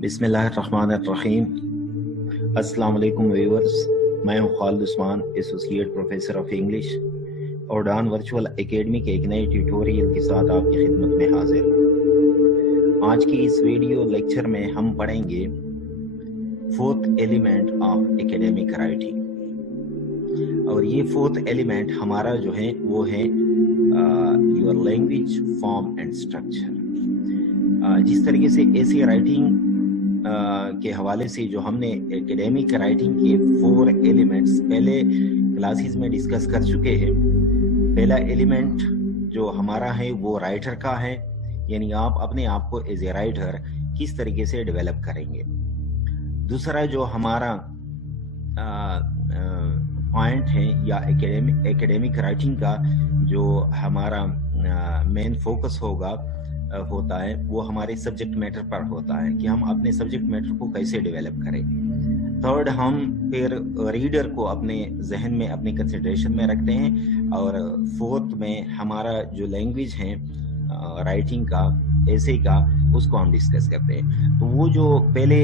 बिस्मिल्लाहिर्रहमानिर्रहीम। अस्सलाम वालेकुम व्यूअर्स, मैं हूं Khalid Usman, associate professor of English और डान वर्चुअल एकेडमी के एक नए ट्यूटोरियल के साथ आपकी खिदमत में हाजिर हूं। आज की इस वीडियो लेक्चर में हम पढ़ेंगे fourth element of academic writing, और ये फोर्थ एलिमेंट हमारा जो है वो है your language, form and structure. जिस तरीके से ऐसे राइटिंग के हवाले से जो हमने एकेडमिक राइटिंग के 4 एलिमेंट्स पहले क्लासेस में डिस्कस कर चुके हैं। पहला एलिमेंट जो हमारा है वो राइटर का है, यानी आप अपने आप को एज ए राइटर किस तरीके से डेवलप करेंगे। दूसरा जो हमारा पॉइंट है या एकेडमिक राइटिंग का जो हमारा मेन फोकस होता है वो हमारे सब्जेक्ट मैटर पर होता है कि हम अपने सब्जेक्ट मैटर को कैसे डेवलप करें। थर्ड, हम फिर रीडर को अपने जहन में, अपने कंसिडरेशन में रखते हैं। और फोर्थ में हमारा जो लैंग्वेज है राइटिंग का, ऐसे का, उसको हम डिस्कस करते हैं। तो वो जो पहले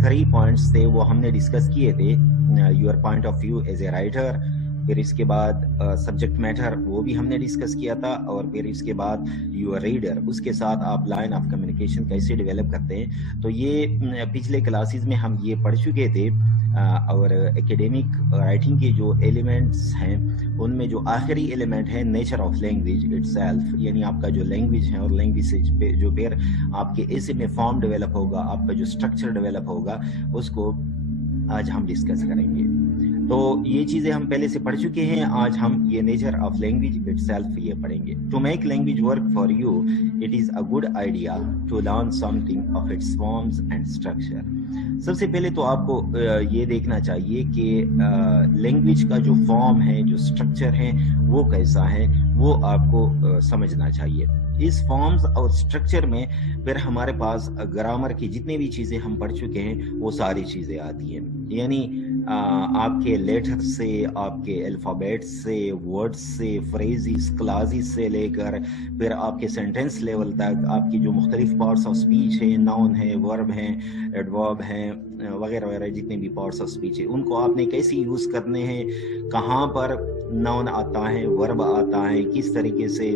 3 पॉइंट्स थे वो हमने डिस्कस किए थे, your point of view as a writer, फिर इसके बाद सब्जेक्ट मैटर वो भी हमने डिस्कस किया था, और फिर इसके बाद यूर रीडर, उसके साथ आप लाइन ऑफ कम्युनिकेशन कैसे डेवलप करते हैं। तो ये पिछले क्लासेस में हम ये पढ़ चुके थे। और एकेडमिक राइटिंग के जो एलिमेंट्स हैं उनमें जो आखिरी एलिमेंट है नेचर ऑफ लैंग्वेज इटसेल्फ, यानी आपका जो लैंग्वेज है और लैंग्वेज पे जो फिर आपके ऐसे में फॉर्म डेवलप होगा, आपका जो स्ट्रक्चर डेवलप होगा, उसको आज हम डिस्कस करेंगे। तो ये चीजें हम पहले से पढ़ चुके हैं। आज हम ये नेचर ऑफ लैंग्वेज इटसेल्फ ये पढ़ेंगे। To make language work for you, it is a good idea to learn something of its forms and structure. सबसे पहले तो आपको ये देखना चाहिए कि लैंग्वेज का जो फॉर्म है, जो स्ट्रक्चर है, वो कैसा है, वो आपको समझना चाहिए। इस फॉर्म्स और स्ट्रक्चर में फिर हमारे पास ग्रामर की जितनी भी चीजें हम पढ़ चुके हैं वो सारी चीजें आती हैं, यानी आपके लेटर से, आपके अल्फाबेट से, वर्ड्स से, फ्रेजेस, क्लासेस से लेकर फिर आपके सेंटेंस लेवल तक आपकी जो मुख्तलिफ पार्ट्स ऑफ स्पीच है, नाउन है, वर्ब है, एडवर्ब है, वगैरह वगैरह, जितने भी पार्ट्स ऑफ स्पीच है उनको आपने कैसे यूज करने हैं, कहाँ पर नाउन आता है, वर्ब आता है, किस तरीके से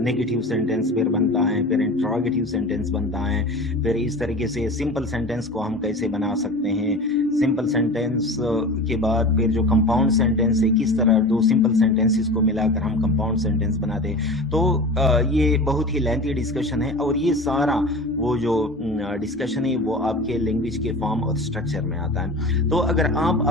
नेगेटिव सेंटेंस फिर बनता है, फिर इंट्रोगेटिव सेंटेंस बनता है, फिर इस तरीके से सिंपल सेंटेंस को हम कैसे बना सकते हैं, सिंपल सेंटेंस के बाद फिर जो कंपाउंड सेंटेंस है, किस तरह 2 सिंपल सेंटेंसेस को मिलाकर हम कंपाउंड सेंटेंस बनाते हैं। तो ये बहुत ही लेंथी डिस्कशन है, और ये सारा वो जो डिस्कशन है वो आपके लैंग्वेज के फॉर्म और स्ट्रक्चर में आता है। तो अगर आप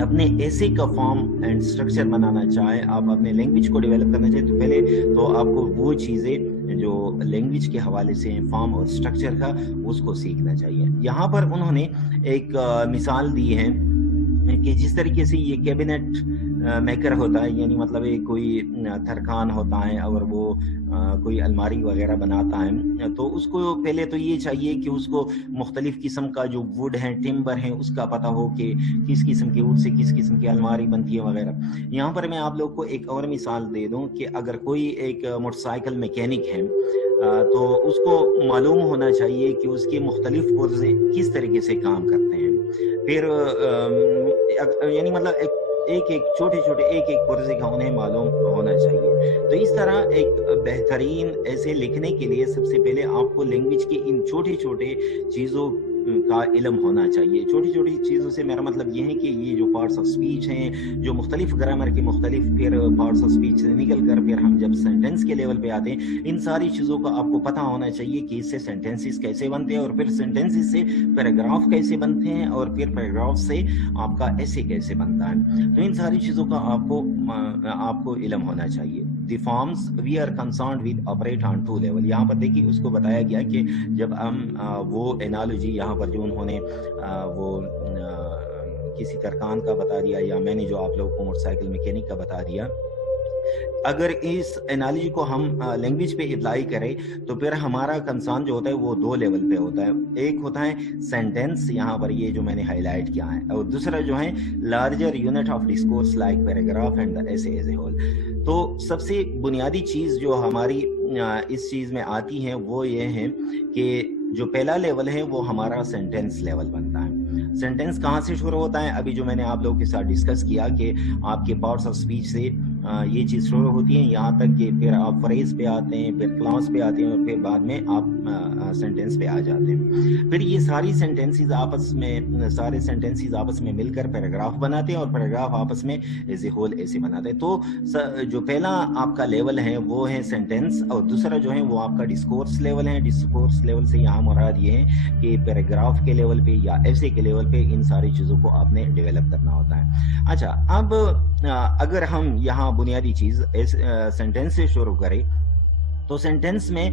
अपने ऐसे का फॉर्म एंड स्ट्रक्चर बनाना चाहें, आप अपने लैंग्वेज को डेवलप करना चाहें, तो पहले तो आपको वो चीजें जो लैंग्वेज के हवाले से फॉर्म और स्ट्रक्चर का, उसको सीखना चाहिए। यहाँ पर उन्होंने एक मिसाल दी है कि जिस तरीके से ये कैबिनेट मेकर होता है, यानी मतलब एक कोई तरखान होता है और वो कोई अलमारी वगैरह बनाता है, तो उसको पहले तो ये चाहिए कि उसको मुख्तलिफ किस्म का जो वुड है, टिम्बर है, उसका पता हो कि किस किस्म के वुड से किस किस्म की अलमारी बनती है वगैरह। यहाँ पर मैं आप लोग को एक और मिसाल दे दूं कि अगर कोई एक मोटरसाइकिल मैकेनिक है तो उसको मालूम होना चाहिए कि उसके मुख्तलिफ पुर्जे किस तरीके से काम करते हैं। फिर यानी मतलब एक छोटे एक पुर्जे का उन्हें मालूम होना चाहिए। तो इस तरह एक बेहतरीन ऐसे लिखने के लिए सबसे पहले आपको लैंग्वेज के इन छोटे चीजों का इल्म होना चाहिए। छोटी चीजों से मेरा मतलब ये है कि ये जो पार्ट्स ऑफ स्पीच हैं, जो मुख्तलिफ ग्रामर के मुख्तलिफ फिर पार्ट्स ऑफ स्पीच से निकल कर फिर हम जब सेंटेंस के लेवल पे आते हैं, इन सारी चीजों का आपको पता होना चाहिए कि इससे सेंटेंसेस कैसे बनते हैं, और फिर सेंटेंसेस से पैराग्राफ कैसे बनते हैं, और फिर पैराग्राफ से आपका ऐसे कैसे बनता है। तो इन सारी चीजों का आपको इल्म होना चाहिए। The forms we are concerned with operate on 2 level। यहाँ पर देखिए उसको बताया गया कि जब हम वो एनालॉजी यहाँ पर जो उन्होंने वो किसी तरखान का बता दिया, या मैंने जो आप लोगों को मोटरसाइकिल मैकेनिक का बता दिया, अगर इस एनालॉजी को हम लैंग्वेज पे अप्लाई करें तो फिर हमारा कंसर्न जो होता है वो 2 लेवल पे होता है। एक होता है सेंटेंस, यहाँ पर ये जो मैंने हाईलाइट किया है, और दूसरा जो है larger unit of discourse like paragraph and the essay as a whole. तो सबसे बुनियादी चीज जो हमारी इस चीज में आती है वो ये है कि جو پہلا لیول ہے وہ ہمارا سینٹینس لیول بنتا ہے. سینٹینس کہاں سے شروع ہوتا ہے؟ ابھی جو میں نے آپ لوگوں کے ساتھ ڈسکس کیا کہ آپ کے پارٹس آف اسپیچ سے یہ چیز شروع ہوتی ہے, یہاں تک کہ پھر آپ فریز پہ آتے ہیں, پھر کلاس پہ آتے ہیں, اور پھر بعد میں آپ سینٹینس پہ آ جاتے ہیں. پھر یہ ساری سینٹینسز آپس میں مل کر پیراگراف بناتے ہیں, اور پیراگراف آپس میں ایز اے ہول ایسے بناتے ہیں. تو جو پہلا آپ کا لیول ہے وہ ہے سینٹینس, اور دوسرا جو ہے وہ آپ کا ڈسکورس لیول ہے. ڈسکورس لیول سے یہاں مراد یہ ہے کہ پیراگراف کے لیول پہ یا ایسے کے لیول پہ ان ساری چیزوں کو آپ نے ڈیولپ کرنا ہوتا ہے. اچھا, اب اگر ہم یہاں بنیادی چیز سینٹینس سے شروع کریں تو سینٹینس میں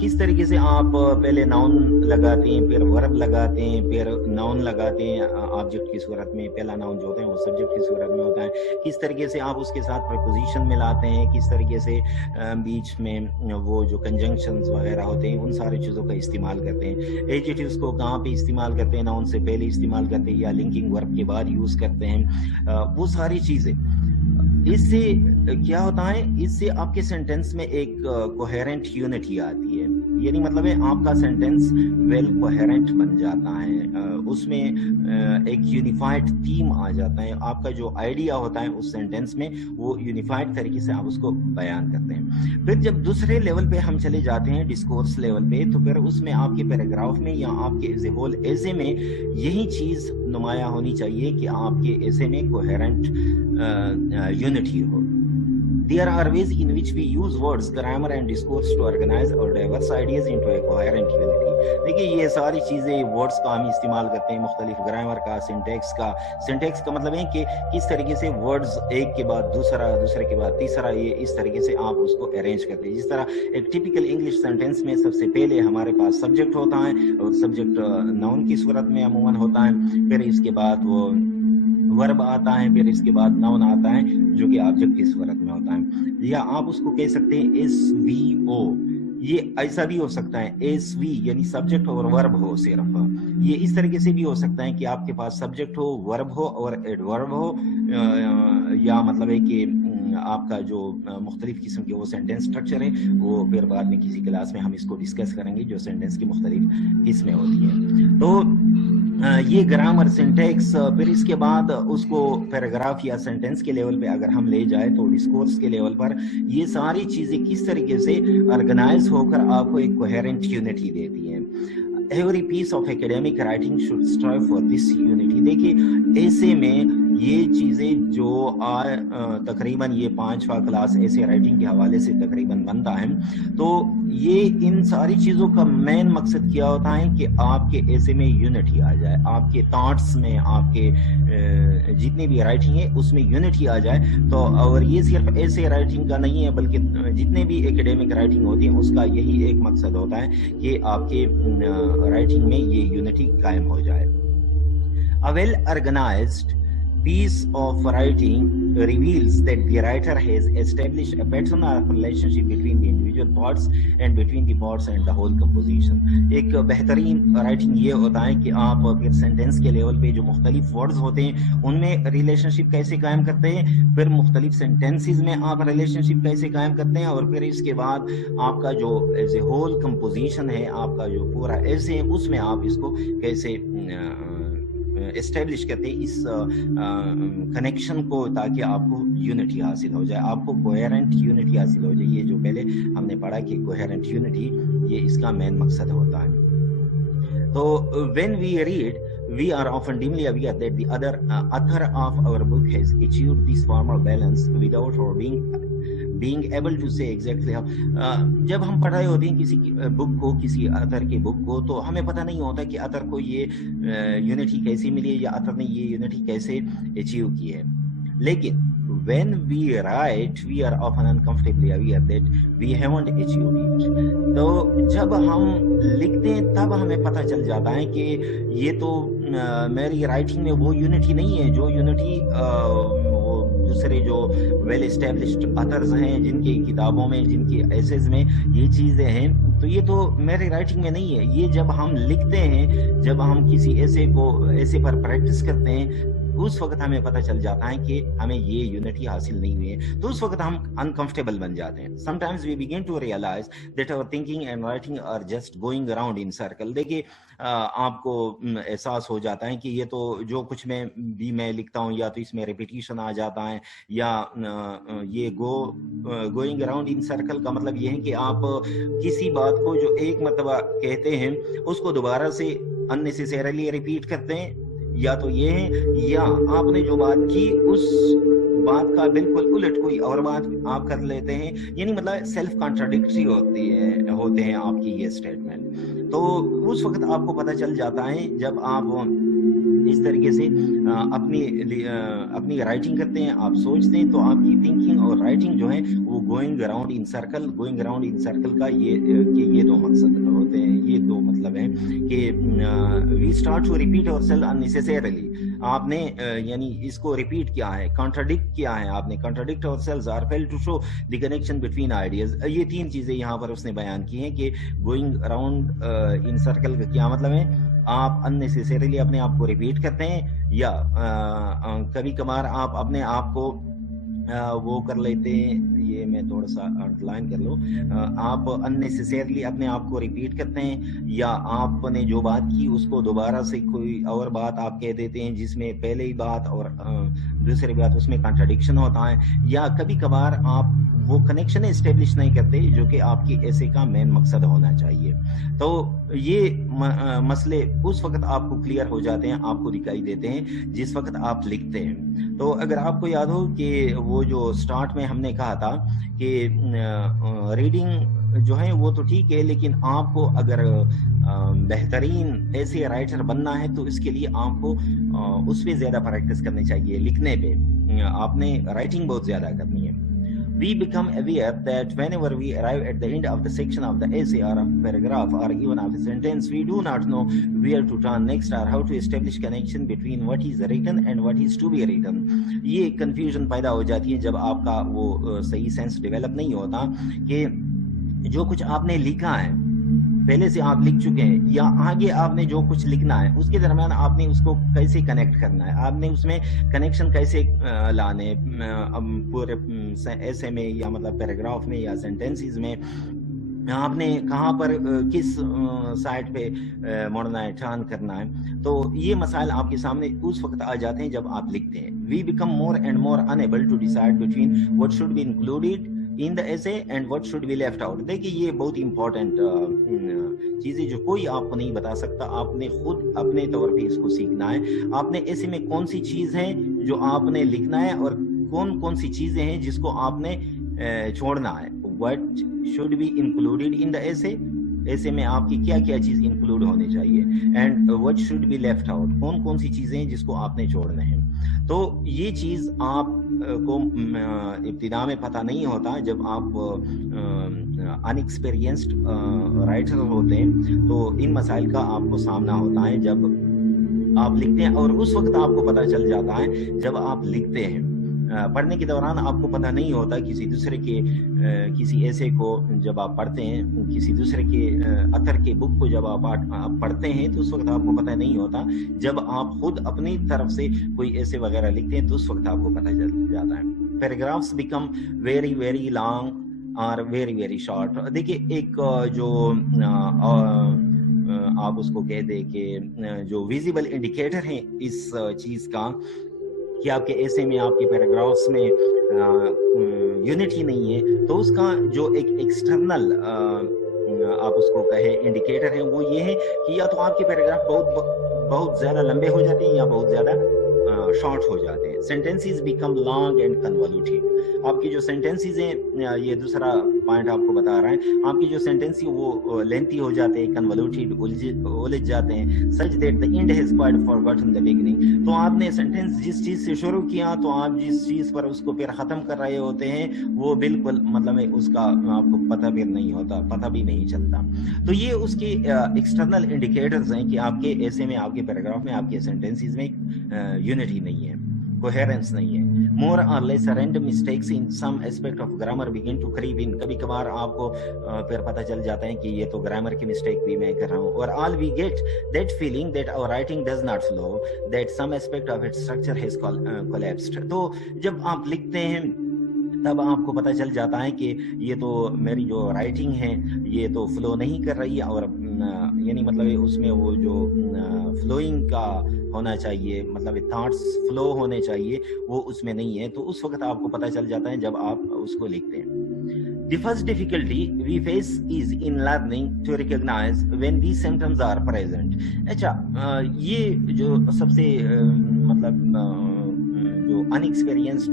کس طریقے سے آپ پہلے ناؤن لگاتے ہیں, پھر ورب لگاتے ہیں, پھر ناؤن لگاتے ہیں آبجیکٹ کی صورت میں. پہلا ناؤن جو ہوتا ہے وہ سبجیکٹ کی صورت میں ہوتا ہے. کس طریقے سے آپ اس کے ساتھ پریپوزیشن ملاتے ہیں, کس طریقے سے بیچ میں وہ جو کنجنکشنز وغیرہ ہوتے ہیں ان ساری چیزوں کا استعمال کرتے ہیں. ایڈجیکٹیوز کو کہاں پہ استعمال کرتے ہیں, ناؤن سے پہلے استعمال کرتے ہیں یا لنکنگ ورب کے بعد یوز کرتے ہیں. وہ ساری چیزیں اس سے کیا ہوتا ہے, اس سے آپ کے سینٹینس میں ایک کوہیرنٹ یونٹی آتی ہے. یعنی مطلب ہے آپ کا سینٹینس ویل کوہیرنٹ بن جاتا ہے, اس میں ایک یونیفائڈ تھیم آ جاتا ہے. آپ کا جو آئیڈیا ہوتا ہے اس سینٹینس میں وہ یونیفائڈ طریقے سے آپ اس کو بیان کرتے ہیں. پھر جب دوسرے لیول پہ ہم چلے جاتے ہیں ڈسکورس لیول پہ, تو پھر اس میں آپ کے پیراگراف میں یا آپ کے ایز اے ہول ایسے میں یہی چیز نمایاں ہونی چاہیے کہ آپ کے ایسے میں coherent unity who. There are ways in which we use words, grammar and discourse to organize our diverse ideas into a coherent unity. دیکھیے یہ ساری چیزیں ورڈز کا ہم استعمال کرتے ہیں, مختلف گرامر کا, سینٹیکس کا مطلب ہے کہ کس طریقے سے ورڈز ایک کے بعد دوسرا, دوسرے کے بعد تیسرا, یہ اس طریقے سے آپ اس کو ارینج کرتے ہیں. جس طرح ایک ٹیپیکل انگلش سینٹینس میں سب سے پہلے ہمارے پاس سبجیکٹ ہوتا ہے, اور سبجیکٹ ناؤن کی صورت میں عموماً ہوتا ہے. پھر اس کے بعد وہ ورب آتا ہے, پھر اس کے بعد ناؤن آتا ہے جو کہ آبجیکٹ کی صورت میں ہوتا ہے. یا آپ اس کو کہہ سکتے ہیں ایس وی او. یہ ایسا بھی ہو سکتا ہے ایس وی یعنی سبجیکٹ اور ورب ہو صرف. یہ اس طریقے سے بھی ہو سکتا ہے کہ آپ کے پاس سبجیکٹ ہو, ورب ہو اور ایڈورب ہو, یا مطلب ہے کہ آپ کا جو مختلف قسم کے وہ سینٹینس اسٹرکچر ہے وہ پھر بعد میں کسی کلاس میں ہم اس کو ڈسکس کریں گے جو سینٹینس کی مختلف قسمیں ہوتی ہیں. تو یہ گرامر, سینٹیکس, پھر اس کے بعد اس کو پیراگراف یا سینٹینس کے لیول پہ اگر ہم لے جائیں تو ڈسکورس کے لیول پر یہ ساری چیزیں کس طریقے سے آرگنائز ہو کر آپ کو ایک کوہیرنٹ یونٹی دیتی ہیں. Every piece of academic writing should strive for this unity. دیکھیے ایسے میں یہ چیزیں جو تقریباً یہ 5واں کلاس ایسے رائٹنگ کے حوالے سے تقریباً بنتا ہے, تو یہ ان ساری چیزوں کا مین مقصد کیا ہوتا ہے کہ آپ کے ایسے میں یونٹی آ جائے, آپ کے تھاٹس میں, آپ کے جتنی بھی رائٹنگ ہے اس میں یونٹی آ جائے. تو اور یہ صرف ایسے رائٹنگ کا نہیں ہے بلکہ جتنے بھی ایکیڈیمک رائٹنگ ہوتی ہیں اس کا یہی ایک مقصد ہوتا ہے کہ آپ کے رائٹنگ میں یہ یونٹی قائم ہو جائے. A well organized piece of writing reveals that the writer has established a pattern of relationship between the individual parts and between the parts and the whole composition. ایک بہترین رائٹنگ یہ ہوتا ہے کہ آپ پھر سینٹینس کے لیول پہ جو مختلف ورڈز ہوتے ہیں ان میں ریلیشن شپ کیسے قائم کرتے ہیں, پھر مختلف سینٹینسز میں آپ ریلیشن شپ کیسے قائم کرتے ہیں, اور پھر اس کے بعد آپ کا جو ایز اے ہول کمپوزیشن ہے, آپ کا جو پورا ایسے ہے, اس میں آپ اس کو کیسے اسٹیبلش کرتے ہیں اس کنیکشن کو, تاکہ آپ کو یونٹی حاصل ہو جائے, آپ کو کوہیرنٹ یونٹی حاصل ہو جائے. یہ جو پہلے ہم نے پڑھا کہ کوہیرنٹ یونٹی یہ اس کا مین مقصد ہوتا ہے. تو when we read, we are often dimly aware that the author of our book has achieved this formal balance without our being able to say exactly how. جب ہم پڑھ رہے ہوتے ہیں کسی بک کو, کسی آتھر کے بک کو, تو ہمیں پتہ نہیں ہوتا کہ آتھر کو یہ یونٹی کیسے ملی ہے یا آتھر نے یہ یونٹی کیسے اچیو کی ہے. لیکن when we write, we are often uncomfortably aware that we haven't achieved it. تو جب ہم لکھتے ہیں تب ہمیں پتہ چل جاتا ہے کہ یہ تو میری رائٹنگ میں وہ یونٹی نہیں ہے جو یونٹی دوسرے جو ویل اسٹیبلشڈ آتھرز ہیں, جن کی کتابوں میں, جن کی ایسیز میں یہ چیزیں ہیں, تو یہ تو میری رائٹنگ میں نہیں ہے. یہ جب ہم لکھتے ہیں, جب ہم کسی ایسے پر پریکٹس کرتے ہیں, उस वक्त हमें पता चल जाता है कि हमें ये यूनिटी हासिल नहीं हुई है, तो उस वक्त हम अनकंफर्टेबल बन जाते हैं. Sometimes we begin to realise that our thinking and writing are just going around in circle. देखिए आपको एहसास हो जाता है कि ये तो जो कुछ मैं लिखता हूँ या तो इसमें रिपीटिशन आ जाता है, या ये गोइंग अराउंड इन सर्कल का मतलब ये है कि आप किसी बात को जो एक मरतबा कहते हैं उसको दोबारा से अननेसेसरीली रिपीट करते हैं, या तो ये है, या आपने जो बात की उस बात का बिल्कुल उलट कोई और बात आप कर लेते हैं. यानी मतलब सेल्फ कॉन्ट्राडिक्टरी होते हैं आपकी ये स्टेटमेंट. तो उस वक्त आपको पता चल जाता है जब आप इस तरीके से अपनी राइटिंग करते हैं, आप सोचते हैं, तो आपकी थिंकिंग और राइटिंग जो है वो गोइंग अराउंड इन सर्कल का ये दो मकसद होते हैं, ये दो मतलब है कि we start to repeat ourselves unnecessarily. आपने यानी इसको रिपीट किया है, कॉन्ट्राडिक्ट किया है, आपने contradict ourselves or fail to show the connection between ideas. ये तीन चीजें यहाँ पर उसने बयान की हैं कि गोइंग अराउंड इन सर्कल का क्या मतलब है. आप अननेसेसरीली अपने आप को रिपीट करते हैं, या कभी कभार आप अपने आप को वो कर लेते हैं, ये मैं थोड़ा सा अंडरलाइन कर लो, आप अननेसेसरीली अपने आप को रिपीट करते हैं, या आपने जो बात की उसको दोबारा से कोई और बात आप कह देते हैं जिसमें पहले ही बात और दूसरी बात उसमें कॉन्ट्राडिक्शन होता है, या कभी कभार आप वो कनेक्शन एस्टेब्लिश नहीं करते जो कि आपकी ऐसे का मेन मकसद होना चाहिए. तो ये मसले उस वक्त आपको क्लियर हो जाते हैं, आपको दिखाई देते हैं जिस वक्त आप लिखते हैं. तो अगर आपको याद हो कि वो जो स्टार्ट में हमने कहा था कि रीडिंग जो है वो तो ठीक है, लेकिन आपको अगर बेहतरीन ऐसे राइटर बनना है तो इसके लिए आपको उस पे ज्यादा प्रैक्टिस करनी चाहिए. लिखने पे आपने राइटिंग बहुत ज्यादा करनी है. We become aware that whenever we arrive at the end of the section of the essay or a paragraph or even of a sentence, we do not know where to turn next or how to establish connection between what is written and what is to be written. ये confusion पैदा हो जाती है जब आपका वो सही sense develop नहीं होता कि जो कुछ आपने लिखा है पहले से आप लिख चुके हैं, या आगे आपने जो कुछ लिखना है उसके दरम्यान आपने उसको कैसे कनेक्ट करना है, आपने उसमें कनेक्शन कैसे लाने पूरे ऐसे में या मतलब पैराग्राफ में या सेंटेंसेस में आपने कहाँ पर किस साइड पे मुड़ना है, टर्न करना है. तो ये मसाइल आपके सामने उस वक्त आ जाते हैं जब आप लिखते हैं. We become more and more unable to decide between what should be included in the essay and what should be left out. देखिए ये बहुत इंपॉर्टेंट चीजें जो कोई आपको नहीं बता सकता, आपने खुद अपने तौर पे इसको सीखना है. आपने ऐसे में कौन सी चीज है जो आपने लिखना है और कौन कौन सी चीजें हैं जिसको आपने छोड़ना है. what should be included in the essay, ऐसे में आपकी क्या क्या चीज इंक्लूड होनी चाहिए, and what should be left out, कौन कौन सी चीजें हैं जिसको आपने छोड़ना है. तो ये चीज आप को इब्तिदा में पता नहीं होता. जब आप अनएक्सपीरियंस्ड राइटर होते हैं तो इन मसाइल का आपको सामना होता है जब आप लिखते हैं, और उस वक्त आपको पता चल जाता है जब आप लिखते हैं. पढ़ने के दौरान आपको पता नहीं होता, किसी दूसरे के किसी ऐसे को जब आप पढ़ते हैं, किसी दूसरे के अथर के बुक को जब आप पढ़ते हैं तो उस वक्त आपको पता नहीं होता. जब आप खुद अपनी तरफ से कोई ऐसे वगैरह लिखते हैं तो उस वक्त आपको पता चल जाता है. Paragraphs become very very long और वेरी वेरी शॉर्ट. देखिए एक जो आप उसको कह दे कि जो विजिबल इंडिकेटर है इस चीज का कि आपके ऐसे में आपके पैराग्राफ्स में यूनिटी नहीं है, तो उसका जो एक एक्सटर्नल आप उसको कहे इंडिकेटर है वो ये है कि या तो आपके पैराग्राफ बहुत ज्यादा लंबे हो जाते हैं या बहुत ज्यादा शॉर्ट हो जाते हैं. Sentences become long and convoluted. आपकी जो सेंटेंसेस हैं, ये दूसरा पॉइंट आपको बता रहा है, आपकी जो सेंटेंस वो लेंथी हो जाते हैं, कन्वोल्यूटेड उलझ जाते हैं, such that the end has quite forgotten the beginning. तो आपने सेंटेंस जिस चीज से शुरू किया तो आप जिस चीज पर उसको फिर खत्म कर रहे होते हैं वो बिल्कुल मतलब उसका आपको पता भी नहीं होता, पता भी नहीं चलता. तो ये उसके एक्सटर्नल इंडिकेटर्स हैं कि आपके ऐसे में आपके पैराग्राफ में आपके सेंटेंसेस में यूनिटी नहीं है, कोहेरेंस नहीं है. more or less random mistakes in some aspect of grammar begin to creep in. कभी कभार आपको फिर पता चल जाता है कि ये तो ग्रामर की मिस्टेक भी मैं कर रहा हूँ. और all we get that feeling that our writing does not flow, that some aspect of its structure has collapsed. तो जब आप लिखते हैं तब आपको पता चल जाता है कि ये तो मेरी जो राइटिंग है ये तो फ्लो नहीं कर रही है, और यानी मतलब उसमें वो जो फ्लोइंग का होना चाहिए, मतलब थॉट्स फ्लो होने चाहिए, वो उसमें नहीं है. तो उस वक्त आपको पता चल जाता है जब आप उसको लिखते हैं. The first difficulty we face is in learning to recognize when these symptoms are present. अच्छा, ये जो सबसे मतलब जो अनएक्सपीरियंस्ड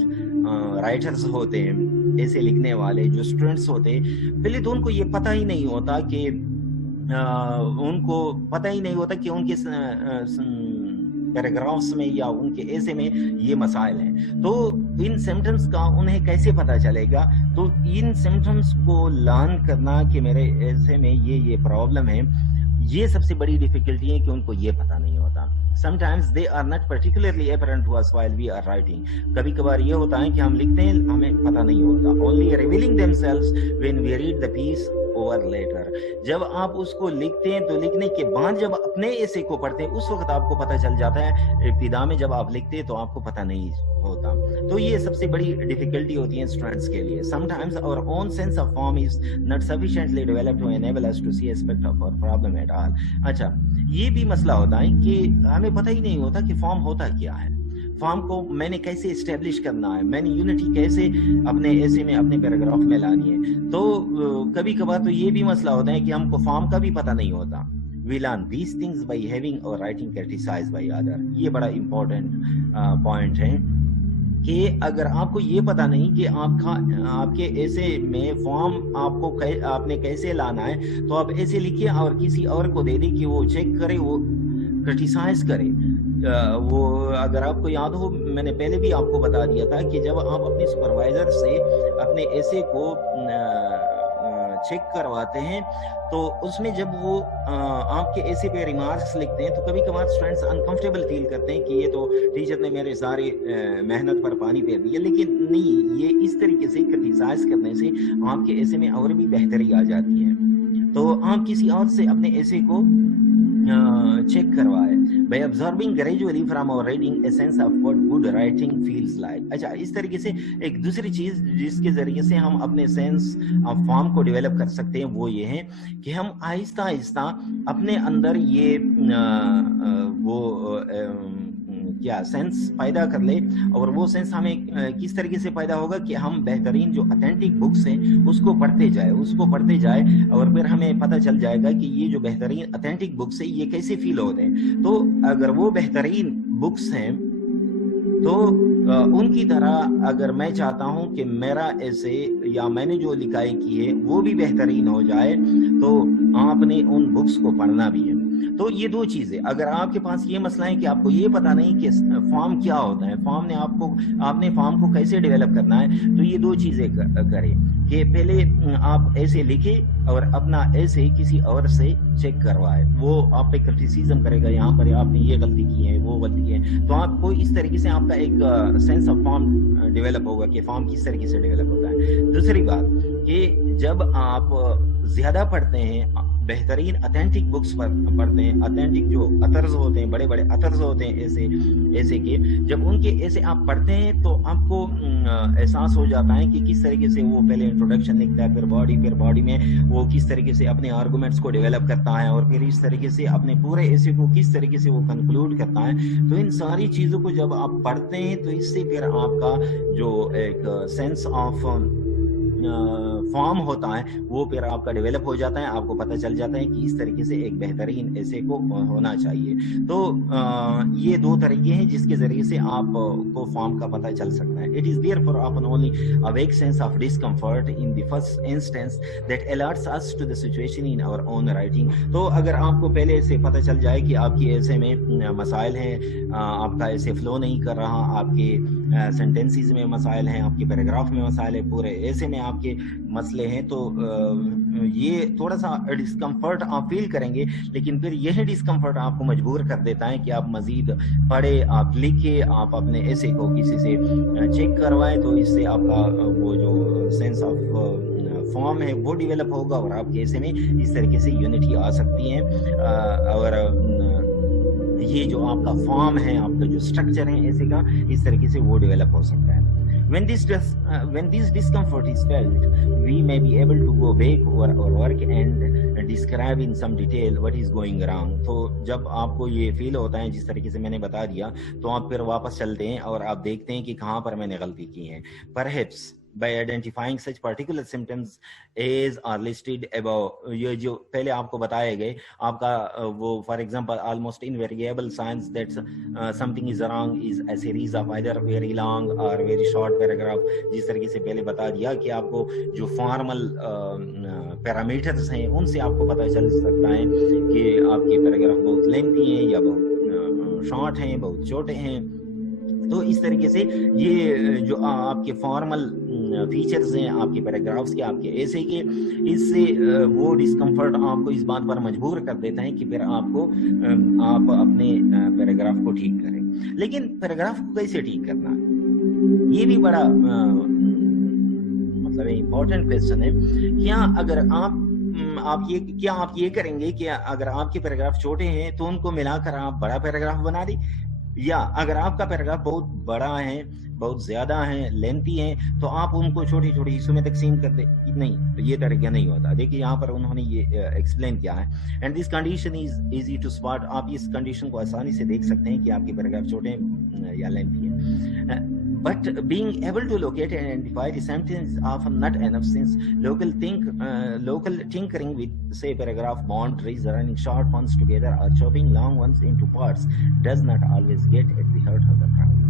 राइटर्स होते हैं, ऐसे लिखने वाले जो स्टूडेंट्स होते हैं, पहले तो उनको ये पता ही नहीं होता कि उनके पैराग्राफ्स में या उनके ऐसे में ये मसाइल हैं. तो इन सिम्टम्स का उन्हें कैसे पता चलेगा? तो इन सिम्टम्स को लर्न करना कि मेरे ऐसे में ये प्रॉब्लम है, ये सबसे बड़ी डिफिकल्टी है कि उनको ये पता नहीं होता. Sometimes they are not particularly apparent to us while we are writing. कभी कभार ये होता है कि हम लिखते हैं, हमें पता नहीं होता. Only revealing themselves when we read the piece over later. जब आप उसको लिखते हैं तो लिखने के बाद जब अपने ऐसे को पढ़ते हैं उस वक्त आपको पता चल जाता है. इब्तिदा में जब आप लिखते हैं तो आपको पता नहीं होता. तो ये सबसे बड़ी डिफिकल्टी होती है स्टूडेंट्स के लिए. Sometimes our own sense of form is not sufficiently developed to enable us to see aspect of our problem at all. अच्छा, ये भी मसला होता है कि हमें पता ही नहीं होता कि फॉर्म होता क्या है. फॉर्म को मैंने कैसे एस्टेब्लिश करना है, मैंने यूनिटी कैसे अपने ऐसे में अपने पैराग्राफ में लानी है. तो कभी कभार तो ये भी मसला होता है कि हमको फॉर्म का भी पता नहीं होता. We learn these things by having our writing criticized by other. ये बड़ा इम्पोर्टेंट पॉइंट है कि अगर आपको ये पता नहीं कि आपके ऐसे में फॉर्म आपने कैसे लाना है, तो आप ऐसे लिखिए और किसी और को दे दें कि वो चेक करे, वो क्रिटिसाइज करे. वो अगर आपको याद हो, मैंने पहले भी आपको बता दिया था कि जब आप अपने सुपरवाइजर से अपने ऐसे को चेक करवाते हैं तो उसमें जब वो आपके ऐसे पे रिमार्क्स लिखते हैं तो कभी कभार स्टूडेंट्स अनकंफर्टेबल फील करते हैं कि ये तो टीचर ने मेरे सारे मेहनत पर पानी फेर दिया. लेकिन नहीं, ये इस तरीके से क्रिटिसाइज करने से आपके ऐसे में और भी बेहतरी आ जाती है. तो आप किसी और से अपने ऐसे को चेक करवाए. By observing gradually from our reading a sense of what good writing feels like. अच्छा, इस तरीके से एक दूसरी चीज जिसके जरिए से हम अपने सेंस ऑफ फॉर्म को डेवलप कर सकते हैं वो ये है कि हम आहिस्ता आहिस्ता अपने अंदर ये क्या सेंस पैदा कर ले. और वो सेंस हमें किस तरीके से पैदा होगा कि हम बेहतरीन जो ऑथेंटिक बुक्स हैं उसको पढ़ते जाए और फिर हमें पता चल जाएगा कि ये जो बेहतरीन ऑथेंटिक बुक्स है ये कैसे फील होते हैं. तो अगर वो बेहतरीन बुक्स हैं तो उनकी तरह अगर मैं चाहता हूं कि मेरा ऐसे या मैंने जो लिखाई की है वो भी बेहतरीन हो जाए तो आपने उन बुक्स को पढ़ना भी है. तो ये दो चीजें, अगर आपके पास ये मसला है कि आपको ये पता नहीं कि फॉर्म क्या होता है, आपने फॉर्म को कैसे डेवलप करना है, तो ये दो चीजें करें कि पहले आप ऐसे लिखे और अपना ऐसे किसी और से चेक करवाए. वो आप पे क्रिटिसिज्म करेगा, यहाँ पर आपने ये गलती की है, वो गलती की है, तो आपको इस तरीके से आपका एक सेंस ऑफ फॉर्म डेवलप होगा कि फॉर्म किस तरीके से डेवलप होता है. दूसरी बात कि जब आप ज्यादा पढ़ते हैं, बेहतरीन ऑथेंटिक बुक्स पढ़ते हैं, ऑथेंटिक जो अथर्स होते हैं, बड़े बड़े अथर्स होते हैं ऐसे के, जब उनके ऐसे आप पढ़ते हैं तो आपको एहसास हो जाता है कि किस तरीके से वो पहले इंट्रोडक्शन लिखता है, फिर बॉडी में वो किस तरीके से अपने आर्गुमेंट्स को डेवलप करता है और फिर इस तरीके से अपने पूरे ऐसे को किस तरीके से वो कंक्लूड करता है. तो इन सारी चीजों को जब आप पढ़ते हैं तो इससे फिर आपका जो एक सेंस ऑफ फॉर्म होता है वो फिर आपका डेवलप हो जाता है. आपको पता चल जाता है कि इस तरीके से एक बेहतरीन ऐसे को होना चाहिए. तो ये दो तरीके हैं जिसके जरिए से आपको फॉर्म का पता चल सकता है. It is therefore often only a vague sense of discomfort in the first instance that alerts us to the situation in our own writing. तो अगर आपको पहले से पता चल जाए कि आपकी ऐसे में मसाइल हैं, आपका ऐसे फ्लो नहीं कर रहा, आपके सेंटेंसेस में मसाइल हैं, आपके पैराग्राफ में मसाइल है, पूरे ऐसे में آپ کے مسئلے ہیں تو یہ تھوڑا سا ڈسکمفرٹ آپ فیل کریں گے، لیکن پھر یہی ڈسکمفرٹ آپ کو مجبور کر دیتا ہے کہ آپ مزید پڑھیں، آپ لکھیں، آپ اپنے ایسے کو کسی سے چیک کروائیں، تو اس سے آپ کا وہ جو سینس آف فارم ہے وہ ڈیولپ ہوگا اور آپ کے ایسے میں اس طریقے سے یونٹی آ سکتی ہے، اور یہ جو آپ کا فارم ہے، آپ کا جو اسٹرکچر ہے ایسے کا، اس طریقے سے وہ ڈیولپ ہو سکتا ہے۔ When this discomfort is felt, we may be able to go back or work and describe in some detail what is going wrong. تو جب آپ کو یہ فیل ہوتا ہے جس طریقے سے میں نے بتا دیا، تو آپ پھر واپس چلتے ہیں اور آپ دیکھتے ہیں کہ کہاں پر میں نے غلطی کی ہے۔ Perhaps by identifying such particular symptoms as are listed above، یہ جو پہلے آپ کو بتائے گئے، آپ کا وہ for example almost invariable signs that something is wrong is a series of either very long or very short paragraph، جس طریقے سے پہلے بتا دیا کہ آپ کو جو فارمل پیرامیٹرز ہیں ان سے آپ کو پتہ چل سکتا ہے کہ آپ کے پیراگراف بہت لینتھی ہیں یا بہت شارٹ ہیں، بہت چھوٹے ہیں۔ تو اس طریقے سے یہ جو آپ کے فارمل فیچرز ہیں آپ کے پیراگرافس کے، آپ کے ایسے کے، اس سے وہ ڈسکمفرٹ آپ کو اس بات پر مجبور کر دیتا ہے کہ پھر آپ اپنے پیراگراف کو ٹھیک کریں۔ لیکن پیراگراف کو کیسے ٹھیک کرنا ہے، یہ بھی بڑا مطلب امپورٹنٹ کویسچن ہے۔ کیا اگر آپ یہ کریں گے کہ اگر آپ کے پیراگراف چھوٹے ہیں تو ان کو ملا کر آپ بڑا پیراگراف بنا دیں، یا اگر آپ کا پیراگراف بہت بڑا ہے، بہت زیادہ ہیں، لینتھی ہیں، تو آپ ان کو چھوٹی چھوٹی حصوں میں تقسیم کر دیں؟ نہیں، یہ طریقہ نہیں ہوتا۔ دیکھیے یہاں پر انہوں نے یہ ایکسپلین کیا ہے، and this condition is easy to spot. آپ اس کنڈیشن کو آسانی سے دیکھ سکتے ہیں کہ آپ کے پیراگراف چھوٹے ہیں یا لینتھی ہیں۔ But being able to locate and identify the sentence is often not enough, since local tinkering with, say, paragraph boundaries, running short ones together or chopping long ones into parts does not always get at the heart of the problem.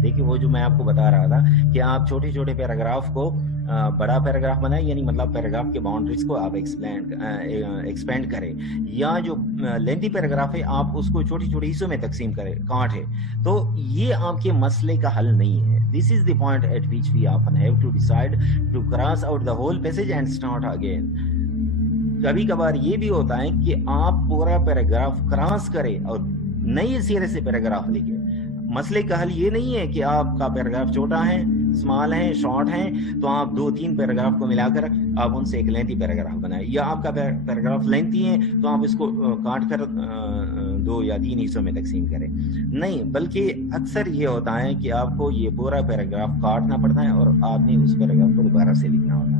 دیکھیے وہ جو میں آپ کو بتا رہا تھا کہ آپ چھوٹے چھوٹے پیراگراف کو بڑا پیراگراف بنائیں، یعنی مطلب پیراگراف کے باؤنڈریز کو آپ ایکسپینڈ کریں، یا جو لینتھی پیراگراف ہے آپ اس کو چھوٹی چھوٹی حصوں میں تقسیم کریں، کانٹیں، تو یہ آپ کے مسئلے کا حل نہیں ہے۔ This is the point at which we often have to decide to cross out the whole passage and start again. کبھی کبھار یہ بھی ہوتا ہے کہ آپ پورا پیراگراف کراس کریں اور نئے سرے سے پیراگراف لکھیں۔ مسئلے کا حل یہ نہیں ہے کہ آپ کا پیراگراف چھوٹا ہے، اسمال ہیں، شارٹ ہیں، تو آپ 2-3 پیراگراف کو ملا کر آپ ان سے ایک لینتھی پیراگراف بنائیں، یا آپ کا پیراگراف لینتھی ہے تو آپ اس کو کاٹ کر 2 یا 3 حصوں میں تقسیم کریں۔ نہیں، بلکہ اکثر یہ ہوتا ہے کہ آپ کو یہ پورا پیراگراف کاٹنا پڑتا ہے اور آپ نے اس پیراگراف کو دوبارہ سے لکھنا ہوتا ہے۔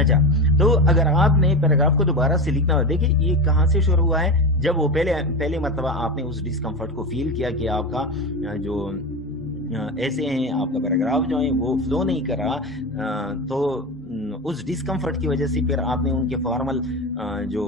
اچھا، تو اگر آپ نے پیراگراف کو دوبارہ سے لکھنا ہو، دیکھیں یہ کہاں سے شروع ہوا ہے؟ جب وہ پہلے مرتبہ آپ نے اس ڈسکمفرٹ کو فیل کیا کہ آپ کا جو ایسے ہیں، آپ کا پیراگراف جو ہے وہ فلو نہیں کر رہا، تو اس ڈسکمفرٹ کی وجہ سے پھر آپ نے ان کے فارمل جو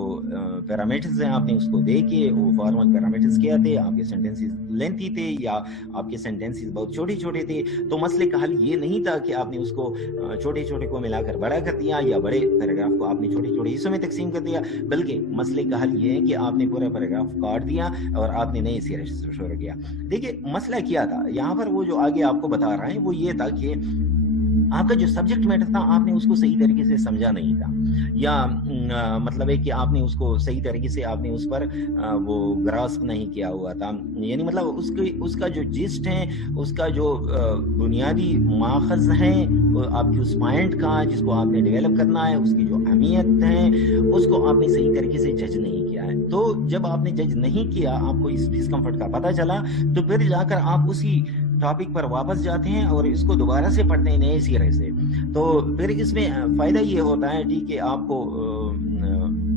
پیرامیٹرز ہیں آپ نے اس کو دیکھے، وہ فارمل پیرامیٹرز کیا تھے، آپ کے سینٹینسز لینتھی تھے یا آپ کے سینٹینسز بہت چھوٹے چھوٹے تھے، تو مسئلے کا حل یہ نہیں تھا کہ آپ نے اس کو چھوٹے چھوٹے کو ملا کر بڑا کر دیا یا بڑے پیراگراف کو آپ نے چھوٹے چھوٹے حصوں میں تقسیم کر دیا، بلکہ مسئلے کا حل یہ ہے کہ آپ نے پورا پیراگراف کاٹ دیا اور آپ نے نئے سرے سے شروع کیا۔ دیکھیے مسئلہ کیا تھا یہاں پر، وہ جو آگے آپ کو بتا رہا ہے وہ یہ تھا کہ آپ کا جو سبجیکٹ میٹر تھا آپ نے اس کو صحیح طریقے سے سمجھا نہیں تھا، یا مطلب ہے کہ آپ نے اس کو صحیح طریقے سے آپ نے اس پر وہ گراسپ نہیں کیا ہوا تھا، یعنی مطلب اس کا جو جسٹ ہے، اس کا جو بنیادی ماخذ ہیں آپ کی اس پوائنٹ کا جس کو آپ نے ڈیولپ کرنا ہے، اس کی جو اہمیت ہے، اس کو آپ نے صحیح طریقے سے جج نہیں کیا ہے۔ تو جب آپ نے جج نہیں کیا، آپ کو اس ڈسکمفرٹ کا پتہ چلا، تو پھر جا کر آپ اسی ٹاپک پر واپس جاتے ہیں اور اس کو دوبارہ سے پڑھتے ہیں نئے سرے سے، تو پھر اس میں فائدہ یہ ہوتا ہے ٹھیک ہے،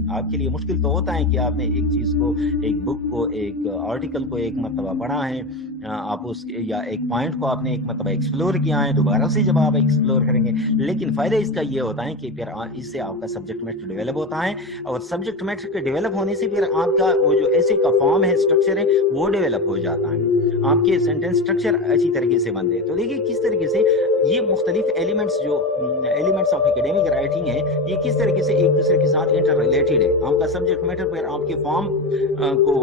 آپ کے لیے مشکل تو ہوتا ہے کہ آپ نے ایک چیز کو، ایک بک کو، ایک آرٹیکل کو ایک مرتبہ پڑھا ہے، آپ اس یا ایک پوائنٹ کو آپ نے ایک مرتبہ ایکسپلور کیا ہے، دوبارہ سے جب آپ ایکسپلور کریں گے، لیکن فائدہ اس کا یہ ہوتا ہے کہ پھر اس سے آپ کا سبجیکٹ میٹر ڈیولپ ہوتا ہے، اور سبجیکٹ میٹر کے ڈیولپ ہونے سے پھر آپ کا وہ جو ایسے کا فارم ہے، اسٹرکچر ہے، وہ ڈیولپ ہو جاتا ہے، آپ کے سینٹینس اسٹرکچر اچھی طریقے سے بنتے ہیں۔ تو دیکھیے کس طریقے سے یہ مختلف ایلیمنٹس آف ایکیڈیمک رائٹنگ ہے، یہ کس طریقے سے ایک دوسرے کے ساتھ انٹر ریلیٹڈ ہے۔ ہے. آپ کا سبجیکٹ میٹر پھر آپ کے فارم کو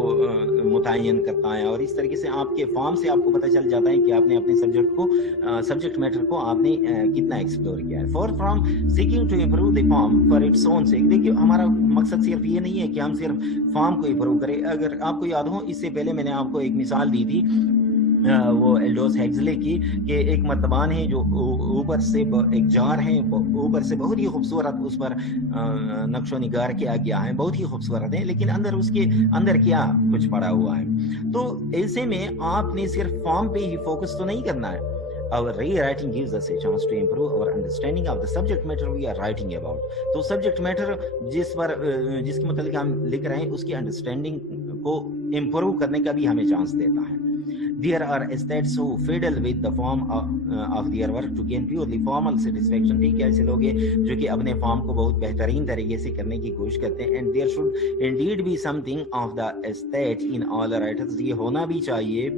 متعین کرتا ہے, اور اس طریقے سے آپ کے فارم سے آپ کو پتہ چل جاتا ہے کہ آپ نے اپنے سبجیکٹ میٹر کو آپ نے کتنا ایکسپلور کیا ہے. Far from seeking to improve the form for its own sake. دیکھیے ہمارا مقصد صرف یہ نہیں ہے کہ ہم صرف فارم کو امپروو کریں. اگر آپ کو یاد ہو, اس سے پہلے میں نے آپ کو ایک مثال دی تھی وہ ایلڈوس ہیگزلے کی, کہ ایک مرتبان ہے جو اوپر سے ایک جار ہے, اوپر سے بہت ہی خوبصورت اس پر نقش و نگار کیا گیا ہے, بہت ہی خوبصورت ہے, لیکن اندر اس کے اندر کیا کچھ پڑا ہوا ہے. تو ایسے میں آپ نے صرف فارم پہ ہی فوکس تو نہیں کرنا ہے. Our rewriting gives us a chance to improve our understanding of the subject matter we are writing about. تو subject matter جس کے متعلق ہم لکھ رہے ہیں اس کی انڈرسٹینڈنگ کو امپروو کرنے کا بھی ہمیں چانس دیتا ہے. There are estates who fiddle with the form of their work to gain purely formal satisfaction. ٹھیک ہے, ایسے لوگ ہیں جو کہ اپنے فارم کو بہت بہترین طریقے سے کرنے کی کوشش کرتے ہیں. And there should indeed be something of the estate in all writers. یہ ہونا بھی چاہیے.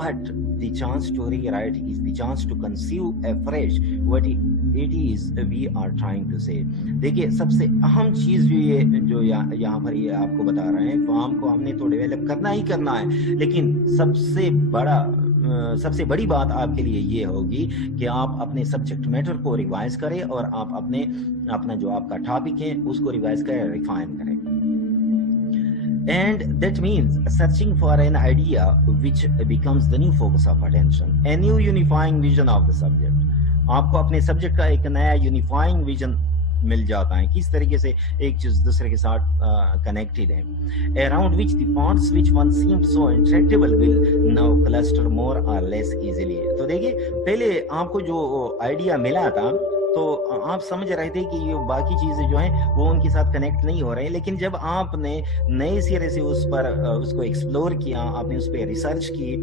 But the chance to rewrite is the chance to conceive afresh what it is we are trying to say. دیکھیے سب سے اہم چیز جو یہاں پر یہ آپ کو بتا رہے ہیں, فارم کو ہم نے تو ڈیولپ کرنا ہی کرنا ہے, لیکن سب سے بڑی بات آپ کے لیے یہ ہوگی کہ آپ اپنے سبجیکٹ میٹر کو ریوائز کریں, اور آپ اپنا جو آپ کا ٹاپک ہے اس کو ریوائز کریں, ریفائن کریں. And that means searching for an idea which becomes the new focus of attention, a new unifying vision of the subject. آپ کو اپنے سبجیکٹ کا ایک نیا یونیفائنگ ویژن مل جاتا ہے, کس طریقے سے ایک چیز دوسرے کے ساتھ کنیکٹڈ ہے. Around which the points which one seemed so intractable will now cluster more or less easily. تو دیکھیے پہلے آپ کو جو آئیڈیا ملا تھا تو آپ سمجھ رہے تھے کہ یہ باقی چیزیں جو ہیں وہ ان کے ساتھ کنیکٹ نہیں ہو رہے ہیں, لیکن جب آپ نے نئے سرے سے اس کو ایکسپلور کیا, آپ نے اس پہ ریسرچ کی,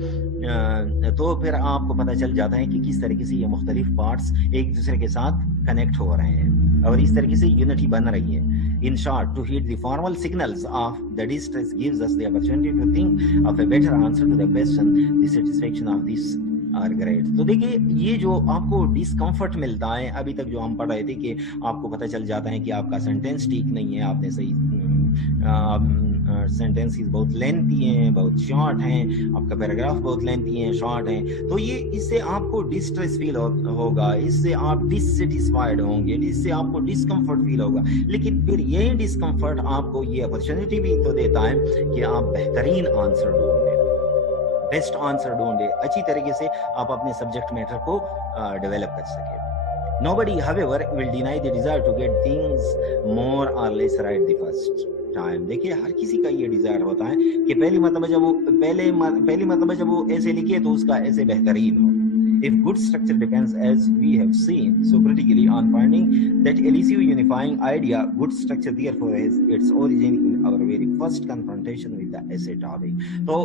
تو پھر آپ کو پتہ چل جاتا ہے کہ کس طریقے سے یہ مختلف پارٹس ایک دوسرے کے ساتھ کنیکٹ ہو رہے ہیں, اور اس طریقے سے یونٹی بن رہی ہے. In short, to heed the formal signals of the distress gives us the opportunity to think of a better answer to the question, the satisfaction of this are great. تو دیکھیے یہ جو آپ کو ڈسکمفرٹ ملتا ہے, ابھی تک جو ہم پڑھ رہے تھے کہ آپ کو پتہ چل جاتا ہے کہ آپ کا سینٹینس ٹھیک نہیں ہے, آپ نے صحیح سینٹینسز بہت لینتھی ہیں, بہت شارٹ ہیں, آپ کا پیراگراف بہت لینتھی ہیں, شارٹ ہیں, تو یہ اس سے آپ کو ڈسٹریس فیل ہوگا, اس سے آپ ڈسسیٹسفائیڈ ہوں گے, اس سے آپ کو ڈسکمفرٹ فیل ہوگا. لیکن پھر یہی ڈسکمفرٹ آپ کو یہ اپرچونٹی بھی تو دیتا ہے کہ آپ بہترین آنسر ڈھونڈیں, بیسٹ آنسر ڈھونڈیں, اچھی طریقے سے آپ اپنے سبجیکٹ میٹر کو ڈیولپ کر سکیں. Nobody, however, will deny the desire to get things more or less right the first time. دیکھیے ہر کسی کا یہ ڈیزائر ہوتا ہے کہ پہلی مرتبہ جب وہ ایسے لکھے تو اس کا ایسے بہترین ہو. If good structure depends, as we have seen so critically, on finding that elusive unifying idea, good structure therefore has its origin in our very first confrontation with the essay topic. تو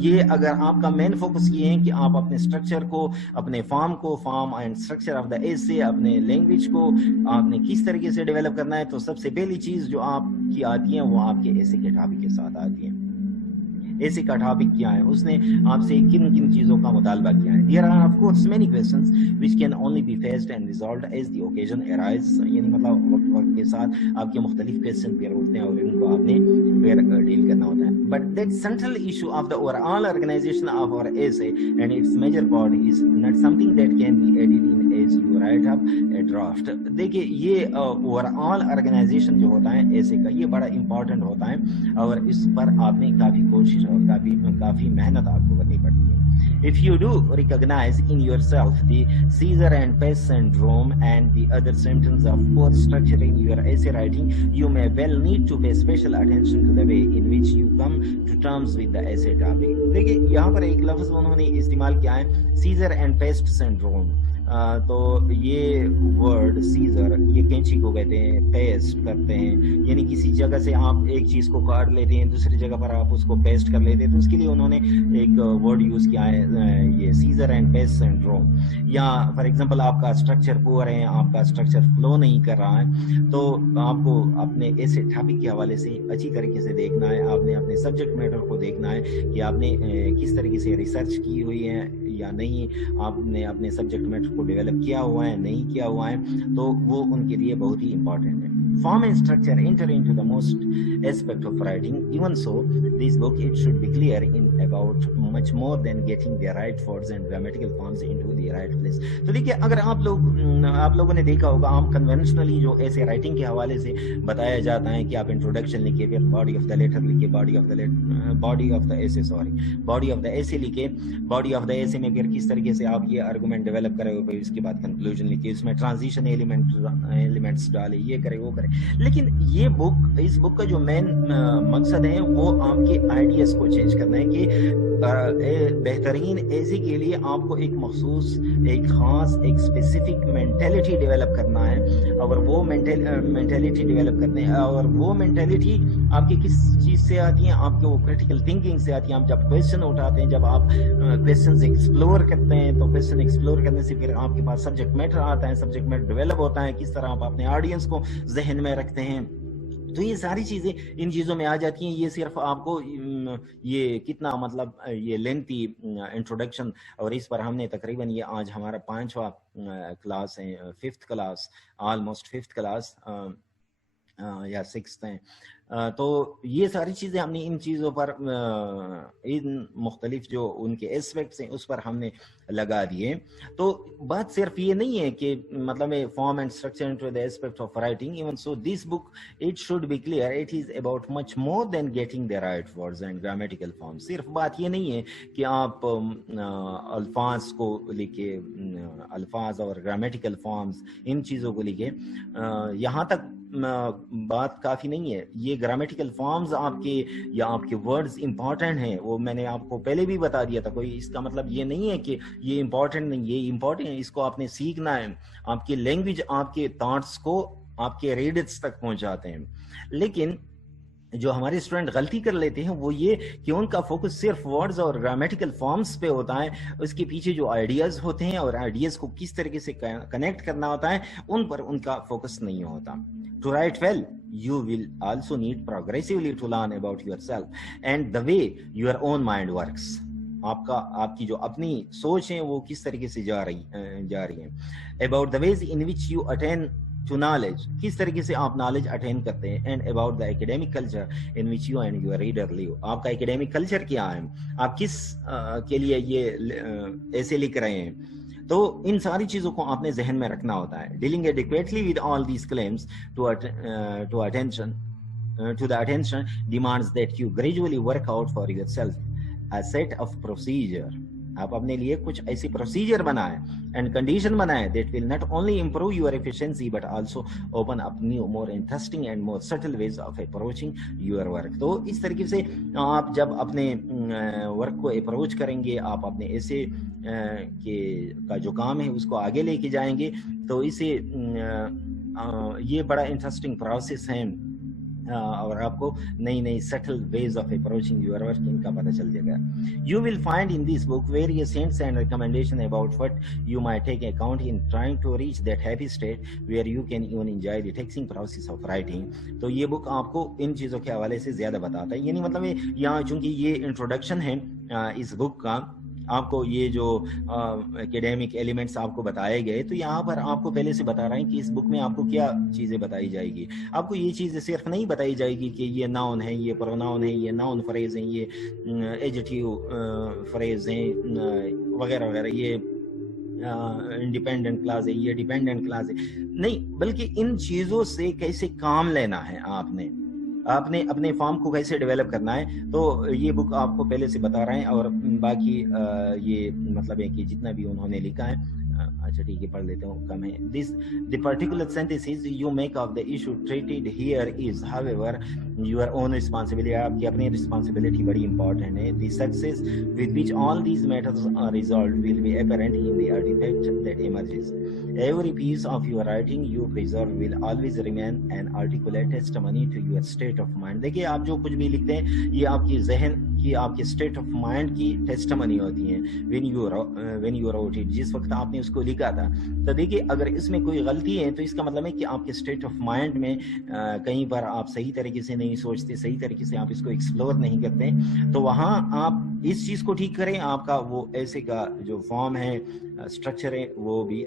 یہ اگر آپ کا main focus یہ ہے کہ آپ اپنے اسٹرکچر کو, اپنے form and structure of the ایسے, اپنے لینگویج کو آپ نے کس طریقے سے ڈیولپ کرنا ہے, تو سب سے پہلی چیز جو آپ کی آتی ہے وہ آپ کے ایسے کے ٹاپک کے ساتھ آتی ہے. ایسے کا ٹاپک کیا ہے, اس نے آپ سے کن چیزوں کا مطالبہ کیا ہے. There are of course many questions which can only be faced and resolved as the occasion arises. یعنی مطلب وقت کے ساتھ آپ کے مختلف کویشچن پیئر ہوتے ہیں اور ان کو آپ نے پھر ڈیل کرنا ہوتا ہے. But that central issue of the overall organization of our essay and its major part is not something that can be added in as you write up a draft. دیکھیے یہ overall organization جو ہوتا ہے ایسے کا, یہ بڑا important ہوتا ہے, اور اس پر آپ نے کافی کوشش اور کافی محنت آپ کو کرنی پڑتی ہے. If you do recognize in yourself the Caesar and Pest syndrome and the other symptoms of poor structure in your essay writing, you may well need to pay special attention to the way in which you come to terms with the essay topic. دیکھیے یہاں پر ایک لفظ انہوں نے استعمال کیا ہے, Caesar and Pest syndrome. تو یہ ورڈ سیزر, یہ کینچی کو کہتے ہیں, پیسٹ کرتے ہیں, یعنی کسی جگہ سے آپ ایک چیز کو کاٹ لیتے ہیں, دوسری جگہ پر آپ اس کو پیسٹ کر لیتے ہیں, تو اس کے لیے انہوں نے ایک ورڈ یوز کیا ہے, یہ سیزر اینڈ پیسٹ سنڈروم. یا فار ایگزامپل آپ کا اسٹرکچر پور ہے, آپ کا اسٹرکچر فلو نہیں کر رہا ہے, تو آپ کو اپنے ایسے ٹاپک کے حوالے سے اچھی طریقے سے دیکھنا ہے, آپ نے اپنے سبجیکٹ میٹر کو دیکھنا ہے کہ آپ نے کس طریقے سے ریسرچ کی ہوئی ہے یا نہیں, آپ نے اپنے سبجیکٹ میٹر کو ڈیولپ کیا ہوا ہے نہیں کیا ہوا ہے, تو وہ ان کے لیے بہت ہی امپورٹنٹ ہے. form and structure enter into the most aspect of writing. Even so, this book, it should be clear in about much more than getting the right words and grammatical forms into the right place. तो देखिए, अगर आप लोगों ने देखा होगा, आम conventionally जो ऐसे राइटिंग के हवाले से बताया जाता है कि आप इंट्रोडक्शन लिखिए, फिर बॉडी ऑफ द लेटर लिखिए, बॉडी ऑफ द एसे लिखिए, बॉडी ऑफ द एसे में फिर किस तरीके से आप ये आर्गुमेंट डेवलप करें, फिर उसके बाद कंक्लूजन लिखिए, इसमें ट्रांजिशन एलिमेंट्स डाले, ये करे वो करे. लेकिन ये बुक, इस बुक का जो मेन मकसद है वो आपके आइडियाज को चेंज करना है कि बेहतरीन ऐसे के लिए आपको एक मखसूस, एक खास, एक स्पेसिफिक मेंटेलिटी डेवलप करना है. और वो मेंटेलिटी डेवलप करने, और वो मेंटेलिटी आपकी किस चीज से आती है? आपके वो क्रिटिकल थिंकिंग से आती है. आप जब क्वेश्चन उठाते हैं, जब आप क्वेश्चंस एक्सप्लोर करते हैं, तो क्वेश्चन एक्सप्लोर करने से फिर आपके पास सब्जेक्ट मैटर आता है, सब्जेक्ट मैटर डेवलप होता है, किस तरह आप अपने ऑडियंस को जहन में रखते हैं. तो ये सारी चीजें इन चीजों में आ जाती हैं. ये सिर्फ आपको ये कितना मतलब ये लेंथी इंट्रोडक्शन, और इस पर हमने तकरीबन ये आज हमारा 5वां क्लास है, 5th class, almost 5th class या 6th है. तो ये सारी चीजें हमने इन चीजों पर, इन मुख्तलिफ जो उनके एस्पेक्ट्स हैं उस पर हमने लगा दिए. तो बात सिर्फ ये नहीं है कि मतलब form and structure into the aspect of writing. Even so this book, it should be clear, it is about much more than getting the right words and grammatical forms. सिर्फ बात ये नहीं है कि आप अल्फाज को लिखे, अल्फाज और ग्रामेटिकल फॉर्म्स, इन चीजों को लिखे, यहाँ तक बात काफी नहीं है. ये ग्रामेटिकल फॉर्म्स आपके या आपके वर्ड्स इंपॉर्टेंट हैं, वो मैंने आपको पहले भी बता दिया था. कोई इसका मतलब ये नहीं है कि ये इंपॉर्टेंट नहीं, ये इंपॉर्टेंट है, इसको आपने सीखना है. आपकी लैंग्वेज आपके थॉट्स को आपके रीडर्स तक पहुंचाते हैं. लेकिन जो हमारे स्टूडेंट गलती कर लेते हैं वो ये कि उनका फोकस सिर्फ वर्ड्स और ग्रामेटिकल फॉर्म्स पे होता है. उसके पीछे जो आइडियाज होते हैं और आइडियाज को किस तरीके से कनेक्ट करना होता है, उन पर उनका फोकस नहीं होता. To write well, you will also need progressively to learn about yourself and the way your own mind works. आपकी जो अपनी सोच है वो किस तरीके से जा रही है. About the ways in which you attain to knowledge, किस तरीके से आप नॉलेज अटेन करते हैं. And about the academic culture in which you and your reader live. आपका एकेडमिक कल्चर क्या है, आप किस के लिए ये ऐसे लिख रहे हैं. तो इन सारी चीजों को आपने जहन में रखना होता है. Dealing adequately with all these claims to the attention demands that you gradually work out for yourself a set of procedure. आप अपने लिए कुछ ऐसी प्रोसीजर बनाएं एंड कंडीशन बनाएं that will not only improve your efficiency but also open up new, more interesting and more subtle ways of approaching your work. तो इस तरीके से आप जब अपने वर्क को अप्रोच करेंगे, आप अपने ऐसे का जो काम है उसको आगे लेके जाएंगे, तो इसे ये बड़ा इंटरेस्टिंग प्रोसेस है. और आपको नई नई subtle ways of approaching your work इनका पता चल जाएगा. You will find in this book various hints and recommendation about what you might take account in trying to reach that happy state where you can even enjoy the taxing process of writing. तो ये book आपको इन चीज़ों के हवाले से ज़्यादा बताता है. यानी मतलब यहाँ चूंकि ये इंट्रोडक्शन है इस बुक का, आपको ये जो एकेडमिक एलिमेंट्स आपको बताए गए, तो यहाँ पर आपको पहले से बता रहे हैं कि इस बुक में आपको क्या चीज़ें बताई जाएगी. आपको ये चीज़ें सिर्फ नहीं बताई जाएगी कि ये नाउन है, ये प्रोनाउन है, ये नाउन फ्रेज है, ये एडजेक्टिव फ्रेज हैं वगैरह वगैरह, ये इंडिपेंडेंट क्लास है, ये डिपेंडेंट क्लास है, नहीं, बल्कि इन चीज़ों से कैसे काम लेना है, आपने अपने फॉर्म को कैसे डेवलप करना है. तो ये बुक आपको पहले से बता रहे हैं. और बाकी ये मतलब है कि जितना भी उन्होंने लिखा है, अच्छा ठीक है पढ़ लेते हूँ, कम है. This the particular sentences you make of the issue treated here is however your own responsibility. आपकी अपनी रिस्पांसिबिलिटी बड़ी इंपॉर्टेंट है. The success with which all these matters are resolved will be apparent in the artefact that emerges. Every piece of your writing you preserve will always remain an articulate testimony to your state of mind. देखिए, आप जो कुछ भी लिखते हैं ये आपकी जहन की, आपके स्टेट ऑफ माइंड की टेस्टिमनी होती है. when you wrote it, जिस वक्त आपने उसको लिखा लिखा था। तो देखिए अगर इसमें कोई गलती है तो इसका मतलब है कि आपके स्टेट ऑफ माइंड में कहीं पर आप सही तरीके से नहीं सोचते, सही तरीके से आप इसको एक्सप्लोर नहीं करते, तो वहाँ आप इस चीज़ को ठीक करें, आपका वो ऐसे का जो फॉर्म है, स्ट्रक्चर है, वो भी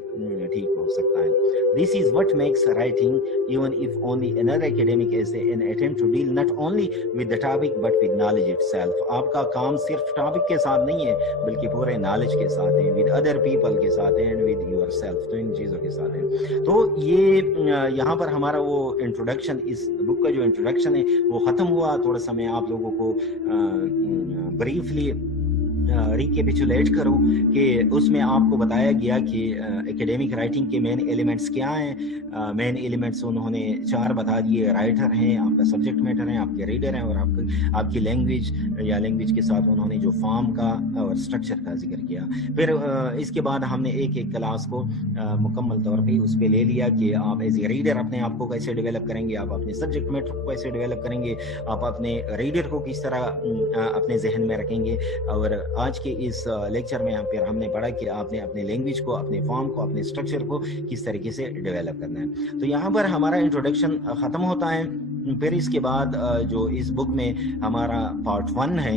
ठीक हो सकता है। This is what makes writing, even if only another academic essay, an attempt to deal not only with the topic but with knowledge itself. आपका काम सिर्फ टॉपिक के साथ नहीं है बल्कि पूरे नॉलेज के साथ है, with other people के साथ है, and with yourself, तो इन चीज़ों के साथ है। तो ये यहाँ पर हमारा वो इंट्रोडक्शन, इस बुक का जो इंट्रोडक्शन है वो ख़त्म हुआ। थोड़ा सा मैं आप लोगों को ब्रीफली रिकेपिचुलेट करूं कि उसमें आपको बताया गया कि एकेडमिक राइटिंग के मेन एलिमेंट्स क्या हैं। मेन एलिमेंट्स उन्होंने 4 बता दिए। राइटर हैं, आपका सब्जेक्ट मैटर है, आपके रीडर हैं, और आपकी लैंग्वेज या लैंग्वेज के साथ उन्होंने जो फॉर्म का और स्ट्रक्चर का जिक्र किया। फिर इसके बाद हमने एक क्लास को मुकम्मल तौर पे उस पर ले लिया कि आप एज ए रीडर अपने आप को कैसे डेवलप करेंगे, आप अपने सब्जेक्ट मैटर को कैसे डेवलप करेंगे, आप अपने रीडर को किस तरह अपने जहन में रखेंगे। और आज के इस लेक्चर में फिर हमने पढ़ा कि आपने अपने लैंग्वेज को, अपने फॉर्म को, अपने स्ट्रक्चर को किस तरीके से डेवलप करना है। तो यहाँ पर हमारा इंट्रोडक्शन ख़त्म होता है। फिर इसके बाद जो इस बुक में हमारा पार्ट 1 है,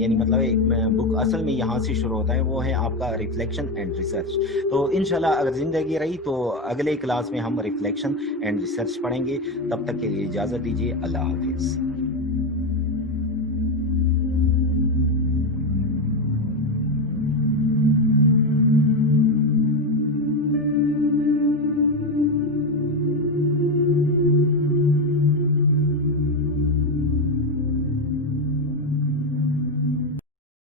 यानी मतलब एक बुक असल में यहाँ से शुरू होता है, वो है आपका रिफ्लेक्शन एंड रिसर्च। तो इंशाल्लाह अगर ज़िंदगी रही तो अगले क्लास में हम रिफ्लेक्शन एंड रिसर्च पढ़ेंगे। तब तक के लिए इजाज़त दीजिए। अल्लाह हाफिज़।